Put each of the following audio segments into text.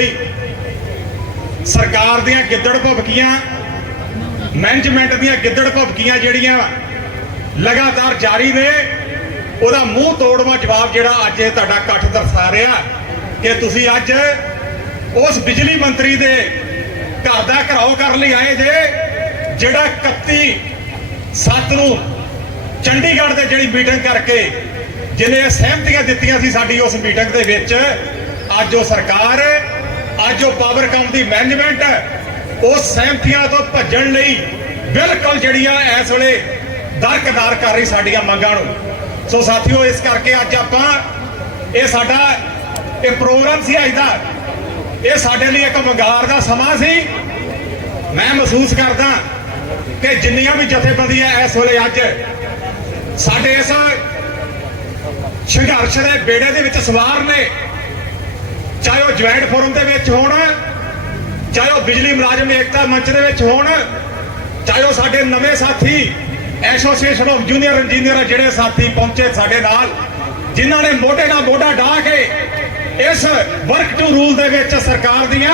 ਲਈ ਸਰਕਾਰ ਦੀਆਂ ਗਿੱਦੜ ਭੁਬਕੀਆਂ ਮੈਨੇਜਮੈਂਟ ਦੀਆਂ ਗਿੱਦੜ ਭੁਬਕੀਆਂ ਜਿਹੜੀਆਂ ਲਗਾਤਾਰ ਜਾਰੀ ਨੇ, ਉਹਦਾ ਮੂੰਹ ਤੋੜਵਾ ਜਵਾਬ ਜਿਹੜਾ ਅੱਜ ਇਹ ਤੁਹਾਡਾ ਇਕੱਠ ਦਰਸਾ ਰਿਹਾ ਕਿ ਤੁਸੀਂ ਅੱਜ ਉਸ ਬਿਜਲੀ ਮੰਤਰੀ ਦੇ ਘਰ ਦਾ ਘਰਾਓ ਕਰਨ ਲਈ ਆਏ ਜੇ, ਜਿਹੜਾ 31 7 ਨੂੰ ਚੰਡੀਗੜ੍ਹ ਦੇ ਜਿਹੜੀ ਮੀਟਿੰਗ ਕਰਕੇ ਜਿਹਨੇ ਸਹਿਮਤੀਆਂ ਦਿੱਤੀਆਂ ਸੀ ਸਾਡੀ ਉਸ ਮੀਟਿੰਗ ਦੇ ਵਿੱਚ, ਅੱਜ ਉਹ ਸਰਕਾਰ ਅੱਜ ਉਹ ਪਾਵਰਕਾਮ ਦੀ ਮੈਨੇਜਮੈਂਟ ਹੈ। ਉਹ ਸਹਿਮਤੀਆਂ ਤੋਂ ਭੱਜਣ ਲਈ ਬਿਲਕੁਲ ਜਿਹੜੀਆਂ ਇਸ ਵੇਲੇ ਦਰਕਦਾਰ ਕਰ ਰਹੀ ਸਾਡੀਆਂ ਮੰਗਾਂ ਨੂੰ। ਸੋ ਸਾਥੀਓ, ਇਸ ਕਰਕੇ ਅੱਜ ਆਪਾਂ ਇਹ ਸਾਡਾ ਇਹ ਪ੍ਰੋਗਰਾਮ ਸੀ ਅੱਜ ਦਾ। ਇਹ ਸਾਡੇ ਲਈ ਇੱਕ ਮੰਗਾਰ ਦਾ ਸਮਾਂ ਸੀ। ਮੈਂ ਮਹਿਸੂਸ ਕਰਦਾ ਕਿ ਜਿੰਨੀਆਂ ਵੀ ਜਥੇਬੰਦੀਆਂ ਇਸ ਵੇਲੇ ਅੱਜ ਸਾਡੇ ਇਸ ਸੰਘਰਸ਼ ਦੇ ਬੇੜੇ ਦੇ ਵਿੱਚ ਸਵਾਰ ਨੇ ਚਾਹੇ ਉਹ ਜੁਆਇੰਟ ਫੋਰਮ ਦੇ ਵਿੱਚ ਹੋਣ, ਚਾਹੇ ਉਹ ਬਿਜਲੀ ਮੁਲਾਜ਼ਮ ਏਕਤਾ ਮੰਚ ਦੇ ਵਿੱਚ ਹੋਣ, ਚਾਹੇ ਉਹ ਸਾਡੇ ਨਵੇਂ ਸਾਥੀ ਐਸੋਸੀਏਸ਼ਨ ਆਫ ਜੂਨੀਅਰ ਇੰਜੀਨੀਅਰ ਜਿਹੜੇ ਸਾਥੀ ਪਹੁੰਚੇ ਸਾਡੇ ਨਾਲ, ਜਿਨ੍ਹਾਂ ਨੇ ਮੋਢੇ ਨਾਲ ਮੋਢਾ ਢਾ ਕੇ ਇਸ ਵਰਕ ਟੂ ਰੂਲ ਦੇ ਵਿੱਚ ਸਰਕਾਰ ਦੀਆਂ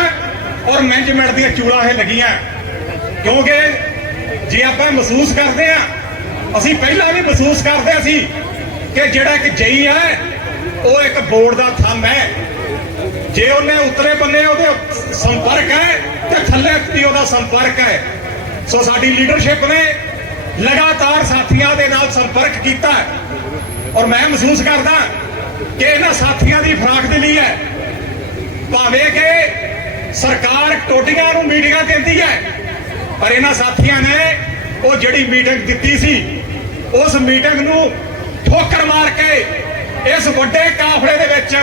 ਔਰ ਮੈਨੇਜਮੈਂਟ ਦੀਆਂ ਚੂੜਾਂ ਇਹ ਲੱਗੀਆਂ। ਕਿਉਂਕਿ ਜੇ ਆਪਾਂ ਮਹਿਸੂਸ ਕਰਦੇ ਆ ਅਸੀਂ ਪਹਿਲਾਂ ਵੀ ਮਹਿਸੂਸ ਕਰਦੇ ਸੀ ਕਿ ਜਿਹੜਾ ਇੱਕ ਜਈ ਹੈ, ਉਹ ਇੱਕ ਬੋਰਡ ਦਾ ਥੰਮ ਹੈ। ਜੇ ਉਹਨੇ ਉਤਰੇ ਬੰਨੇ ਉਹਦੇ ਸੰਪਰਕ ਹੈ ਤੇ ਥੱਲੇ ਵੀ ਉਹਦਾ ਸੰਪਰਕ ਹੈ। ਸੋ ਸਾਡੀ ਲੀਡਰਸ਼ਿਪ ਨੇ ਲਗਾਤਾਰ ਸਾਥੀਆਂ ਦੇ ਨਾਲ ਸੰਪਰਕ ਕੀਤਾ ਔਰ ਮੈਂ ਮਹਿਸੂਸ ਕਰਦਾ ਕਿ ਇਹਨਾਂ ਸਾਥੀਆਂ ਦੀ ਫਰਾਕ ਦੇ ਲਈ ਹੈ। ਭਾਵੇਂ ਕਿ ਸਰਕਾਰ ਟੋਟੀਆਂ ਨੂੰ ਮੀਟਿੰਗਾਂ ਦਿੰਦੀ ਹੈ, ਪਰ ਇਹਨਾਂ ਸਾਥੀਆਂ ਨੇ ਉਹ ਜਿਹੜੀ ਮੀਟਿੰਗ ਦਿੱਤੀ ਸੀ, ਉਸ ਮੀਟਿੰਗ ਨੂੰ ਠੋਕਰ ਮਾਰ ਕੇ ਇਸ ਵੱਡੇ ਕਾਫਲੇ ਦੇ ਵਿੱਚ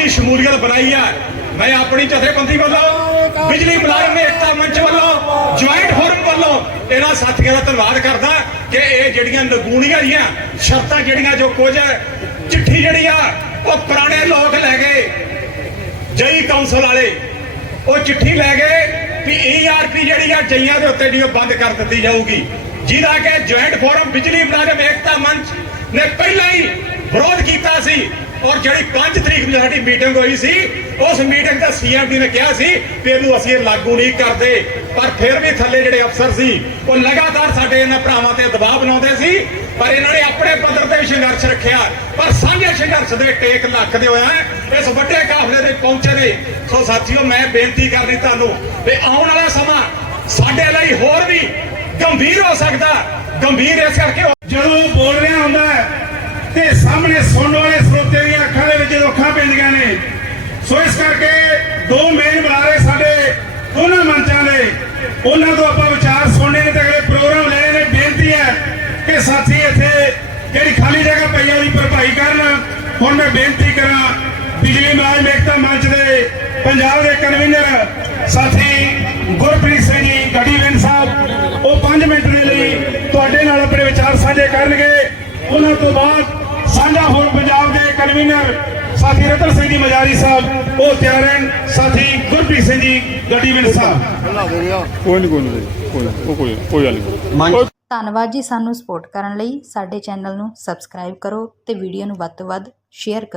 ਆਪਣੀ ਸ਼ਮੂਲੀਅਤ ਬਣਾਈ ਹੈ ਮੈਂ ਆਪਣੀ ਜਥੇਬੰਦੀ ਵੱਲੋਂ, ਬਿਜਲੀ ਮੁਲਾਜ਼ਮ ਏਕਤਾ ਮੰਚ ਵੱਲੋਂ, ਜੁਆਇੰਟ ਫੋਰਮ ਵੱਲੋਂ ਇਹਨਾਂ ਸਾਥੀਆਂ ਦਾ ਧੰਨਵਾਦ ਕਰਦਾ ਕਿ ਇਹ ਜਿਹੜੀਆਂ ਨਗੂਣੀਆਂ ਜੀਆਂ ਸ਼ਰਤਾਂ ਜਿਹੜੀਆਂ ਜੋ ਕੁਝ ਚਿੱਠੀ ਜਿਹੜੀ ਆ, ਉਹ ਪੁਰਾਣੇ ਲੋਕ ਲੈ ਗਏ। ਜਈ ਕਾਉਂਸਲ ਵਾਲੇ, ਉਹ ਚਿੱਠੀ ਲੈ ਗਏ ਵੀ ਈਆਰਪੀ ਜਿਹੜੀ ਆ, ਜਈਆਂ ਦੇ ਉੱਤੇ ਜਿਹੜੀ ਉਹ ਬੰਦ ਕਰ ਦਿੱਤੀ ਜਾਊਗੀ। ਜਿਹਦਾ ਕਿ ਜੁਆਇੰਟ ਫੋਰਮ ਬਿਜਲੀ ਮੁਲਾਜ਼ਮ ਏਕਤਾ ਮੰਚ ਨੇ ਪਹਿਲਾਂ ਹੀ ਵਿਰੋਧ ਕੀਤਾ ਸੀ। ਔਰ ਜਿਹੜੀ 5 ਤਰੀਕ ਨੂੰ ਸਾਡੀ ਮੀਟਿੰਗ ਹੋਈ ਸੀ, ਉਸ ਮੀਟਿੰਗ ਦਾ ਸੀਐਮਡੀ ਨੇ ਕਿਹਾ ਸੀ ਕਿ ਇਹਨੂੰ ਅਸੀਂ ਇਹ ਲਾਗੂ ਨਹੀਂ ਕਰਦੇ। ਪਰ ਫਿਰ ਵੀ ਥੱਲੇ ਜਿਹੜੇ ਅਫਸਰ ਸੀ, ਉਹ ਲਗਾਤਾਰ ਸਾਡੇ ਇਹਨਾਂ ਭਰਾਵਾਂ ਤੇ ਦਬਾਅ ਬਣਾਉਂਦੇ ਸੀ। ਪਰ ਇਹਨਾਂ ਨੇ ਆਪਣੇ ਪੱਧਰ ਤੇ ਸੰਘਰਸ਼ ਰੱਖਿਆ। ਪਰ ਸਾਂਝੇ ਸੰਘਰਸ਼ ਦੇ ਟੇਕ ਲੱਖਦੇ ਹੋਇਆ ਇਸ ਵੱਡੇ ਕਾਫਲੇ ਦੇ ਪਹੁੰਚੇ ਨੇ। ਸੋ ਸਾਥੀਓ, ਮੈਂ ਬੇਨਤੀ ਕਰਨੀ ਤੁਹਾਨੂੰ ਵੀ ਆਉਣ ਵਾਲਾ ਸਮਾਂ ਸਾਡੇ ਲਈ ਹੋਰ ਵੀ ਗੰਭੀਰ ਹੋ ਸਕਦਾ। ਗੰਭੀਰ ਇਸ ਕਰਕੇ ਜਦੋਂ ਬੋਲ ਰਿਹਾ ਤੇ ਸੁਣਨ ਵਾਲੇ ਸਰੋਤੇ ਦੀਆਂ ਅੱਖਾਂ ਦੇ ਵਿੱਚ ਅੱਖਾਂ ਪੈਂਦੀਆਂ ਨੇ। ਸੋ ਇਸ ਕਰਕੇ ਦੋ ਮੇਨ ਬੁਲਾਰੇ ਸਾਡੇ ਦੋਨਾਂ ਮੰਚਾਂ ਦੇ, ਉਹਨਾਂ ਤੋਂ ਆਪਾਂ ਵਿਚਾਰ ਸੁਣਨੇ ਨੇ ਤੇ ਅਗਲੇ ਪ੍ਰੋਗਰਾਮ ਲੈਣੇ ਨੇ ਬੇਨਤੀ ਹੈ ਕਿ ਸਾਥੀ ਇੱਥੇ ਜਿਹੜੀ ਖਾਲੀ ਜਗ੍ਹਾ ਪਈ ਆ ਉਹਦੀ ਭਰਪਾਈ ਕਰਨ। ਹੁਣ ਮੈਂ ਬੇਨਤੀ ਕਰਾਂ, ਬਿਜਲੀ ਮੁਲਾਜ਼ਮ ਏਕਤਾ ਮੰਚ ਦੇ ਪੰਜਾਬ ਦੇ ਕਨਵੀਨਰ ਸਾਥੀ ਗੁਰਪ੍ਰੀਤ ਸਿੰਘ ਜੀ ਗੱਡੀਵਿੰਦ ਸਾਹਿਬ, ਉਹ 5 ਮਿੰਟ ਦੇ ਲਈ ਤੁਹਾਡੇ ਨਾਲ ਆਪਣੇ ਵਿਚਾਰ ਸਾਂਝੇ ਕਰਨਗੇ। ਉਹਨਾਂ ਤੋਂ ਬਾਅਦ ਸਾਂਝਾ ਹੋਣ ਪੰਜਾਬ ਦੇ ਕਨਵੀਨਰ ਸਾਥੀ ਰਤਨ ਸਿੰਘ ਜੀ ਮਜਾਰੀ ਸਾਹਿਬ ਉਹ ਤਿਆਰ ਹਨ। ਸਾਥੀ ਗੁਰਪ੍ਰੀਤ ਸਿੰਘ ਜੀ ਗੱਡੀਵਿੰਦ ਸਾਹਿਬ ਕੋਈ ਨਹੀਂ ਕੋਈ ਨਹੀਂ ਕੋਈ ਕੋਈ ਕੋਈ ਗੱਲ ਨਹੀਂ। ਧੰਨਵਾਦ ਜੀ ਸਾਨੂੰ ਸਪੋਰਟ ਕਰਨ ਲਈ। ਸਾਡੇ ਚੈਨਲ ਨੂੰ ਸਬਸਕ੍ਰਾਈਬ ਕਰੋ ਤੇ ਵੀਡੀਓ ਨੂੰ ਵੱਧ ਤੋਂ ਵੱਧ ਸ਼ੇਅਰ ਕਰੋ।